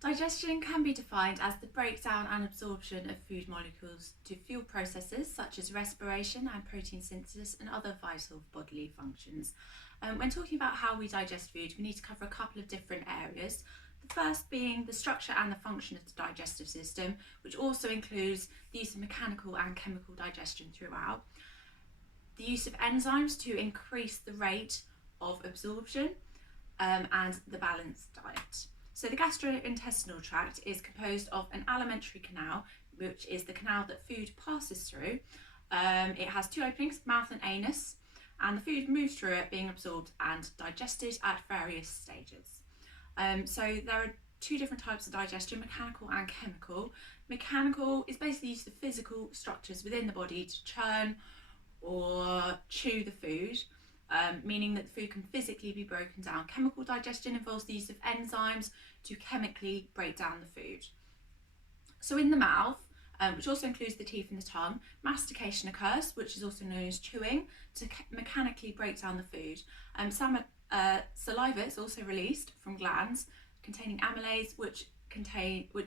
Digestion can be defined as the breakdown and absorption of food molecules to fuel processes such as respiration and protein synthesis and other vital bodily functions. When talking about how we digest food, we need to cover a couple of different areas. The first being the structure and the function of the digestive system, which also includes the use of mechanical and chemical digestion throughout. The use of enzymes to increase the rate of absorption, and the balanced diet. So the gastrointestinal tract is composed of an alimentary canal, which is the canal that food passes through. It has two openings, mouth and anus, and the food moves through it, being absorbed and digested at various stages. So there are two different types of digestion, mechanical and chemical. Mechanical is basically used the physical structures within the body to churn or chew the food. Meaning that the food can physically be broken down. Chemical digestion involves the use of enzymes to chemically break down the food. So in the mouth, which also includes the teeth and the tongue, mastication occurs, which is also known as chewing, to mechanically break down the food. Some saliva is also released from glands containing amylase, which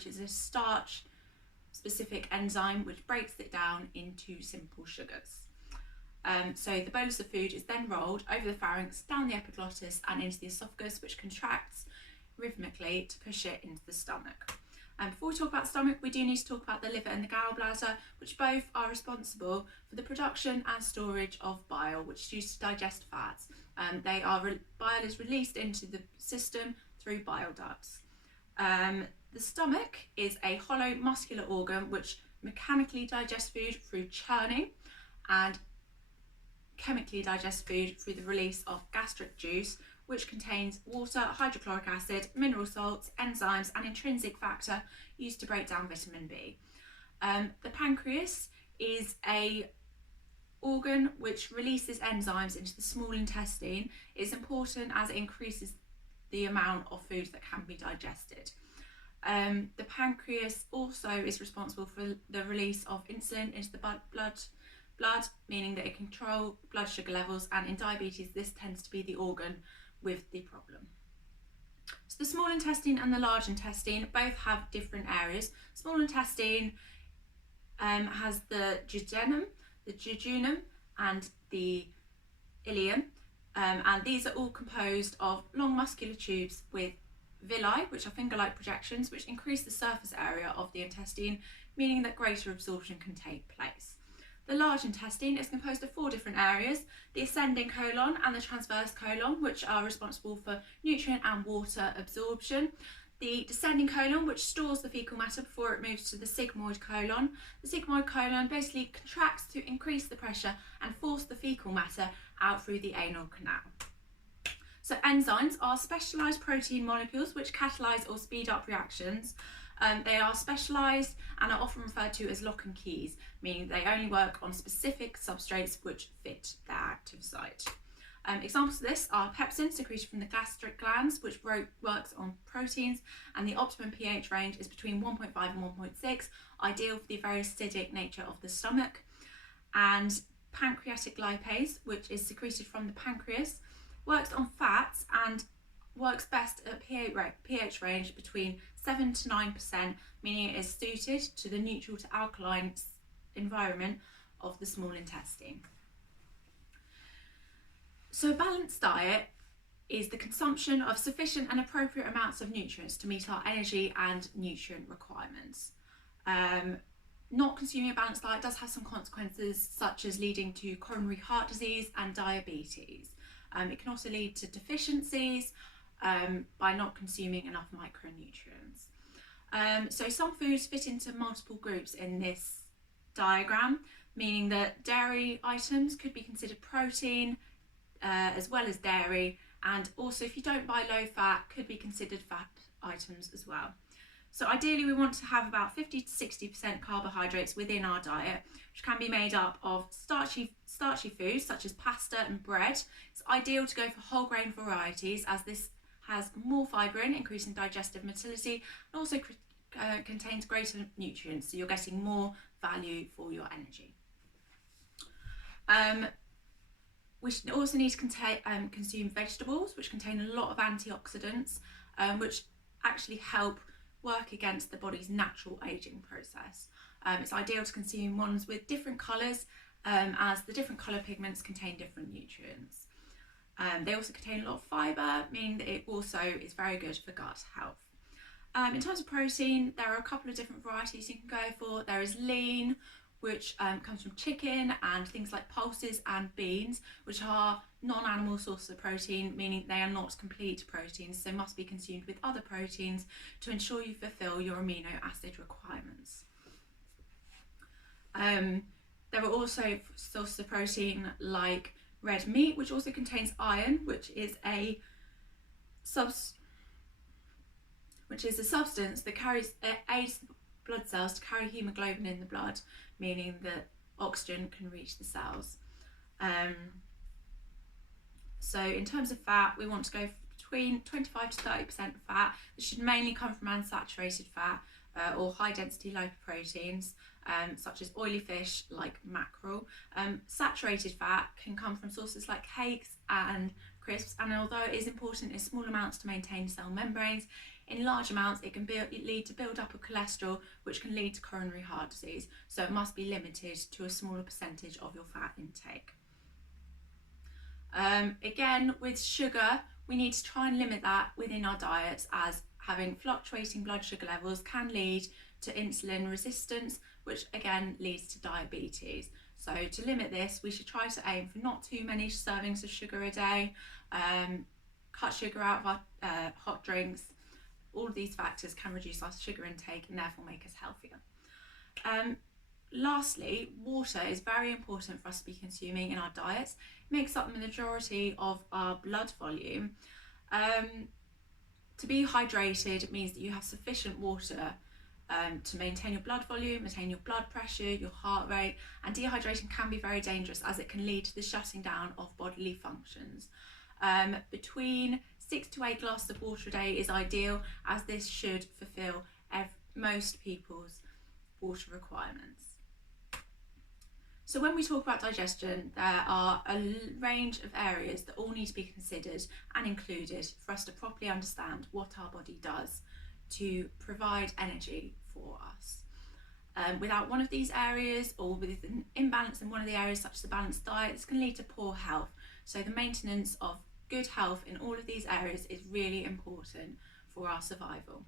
is a starch-specific enzyme which breaks it down into simple sugars. So the bolus of food is then rolled over the pharynx, down the epiglottis and into the esophagus, which contracts rhythmically to push it into the stomach. Before we talk about stomach, we do need to talk about the liver and the gallbladder, which both are responsible for the production and storage of bile, which is used to digest fats. Bile is released into the system through bile ducts. The stomach is a hollow muscular organ which mechanically digests food through churning and chemically digest food through the release of gastric juice, which contains water, hydrochloric acid, mineral salts, enzymes and intrinsic factor used to break down vitamin B. The pancreas is a organ which releases enzymes into the small intestine. It's important as it increases the amount of food that can be digested. The pancreas also is responsible for the release of insulin into the blood, meaning that it can control blood sugar levels, and in diabetes this tends to be the organ with the problem. So the small intestine and the large intestine both have different areas. Small intestine has the jejunum and the ileum, and these are all composed of long muscular tubes with villi, which are finger-like projections, which increase the surface area of the intestine, meaning that greater absorption can take place. The large intestine is composed of four different areas: the ascending colon and the transverse colon, which are responsible for nutrient and water absorption. The descending colon, which stores the fecal matter before it moves to the sigmoid colon. The sigmoid colon basically contracts to increase the pressure and force the fecal matter out through the anal canal. So enzymes are specialised protein molecules which catalyse or speed up reactions. They are specialised and are often referred to as lock and keys, meaning they only work on specific substrates which fit their active site. Examples of this are pepsin, secreted from the gastric glands, which works on proteins, and the optimum pH range is between 1.5 and 1.6, ideal for the very acidic nature of the stomach. And pancreatic lipase, which is secreted from the pancreas, works on fats and works best at pH range between 7 to 9%, meaning it is suited to the neutral to alkaline environment of the small intestine. So a balanced diet is the consumption of sufficient and appropriate amounts of nutrients to meet our energy and nutrient requirements. Not consuming a balanced diet does have some consequences, such as leading to coronary heart disease and diabetes. It can also lead to deficiencies by not consuming enough micronutrients. So some foods fit into multiple groups in this diagram, meaning that dairy items could be considered protein as well as dairy, and also if you don't buy low fat, could be considered fat items as well. So ideally we want to have about 50 to 60% carbohydrates within our diet, which can be made up of starchy foods such as pasta and bread. It's ideal to go for whole grain varieties, as this has more fibre in, increasing digestive motility, and also contains greater nutrients, so you're getting more value for your energy. We should also need to consume vegetables, which contain a lot of antioxidants, which actually help work against the body's natural aging process. It's ideal to consume ones with different colours, as the different colour pigments contain different nutrients. They also contain a lot of fibre, meaning that it also is very good for gut health. In terms of protein, there are a couple of different varieties you can go for. There is lean, which comes from chicken, and things like pulses and beans, which are non-animal sources of protein, meaning they are not complete proteins, so must be consumed with other proteins to ensure you fulfill your amino acid requirements. There are also sources of protein like red meat, which also contains iron, which is a substance that aids blood cells to carry hemoglobin in the blood, meaning that oxygen can reach the cells. So in terms of fat, we want to go between 25 to 30% fat. This should mainly come from unsaturated fat or high density lipoproteins, such as oily fish like mackerel. Saturated fat can come from sources like cakes and crisps, and although it is important in small amounts to maintain cell membranes, in large amounts it can lead to build-up of cholesterol, which can lead to coronary heart disease, so it must be limited to a smaller percentage of your fat intake. Again, with sugar, we need to try and limit that within our diets, as having fluctuating blood sugar levels can lead to insulin resistance, which again leads to diabetes. So to limit this, we should try to aim for not too many servings of sugar a day, cut sugar out of our hot drinks. All of these factors can reduce our sugar intake and therefore make us healthier. Lastly, water is very important for us to be consuming in our diets. It makes up the majority of our blood volume. To be hydrated means that you have sufficient water to maintain your blood volume, maintain your blood pressure, your heart rate, and dehydration can be very dangerous as it can lead to the shutting down of bodily functions. Between 6 to 8 glasses of water a day is ideal, as this should fulfill most people's water requirements. So when we talk about digestion, there are a range of areas that all need to be considered and included for us to properly understand what our body does to provide energy for us. Without one of these areas, or with an imbalance in one of the areas, such as a balanced diet, this can lead to poor health. So the maintenance of good health in all of these areas is really important for our survival.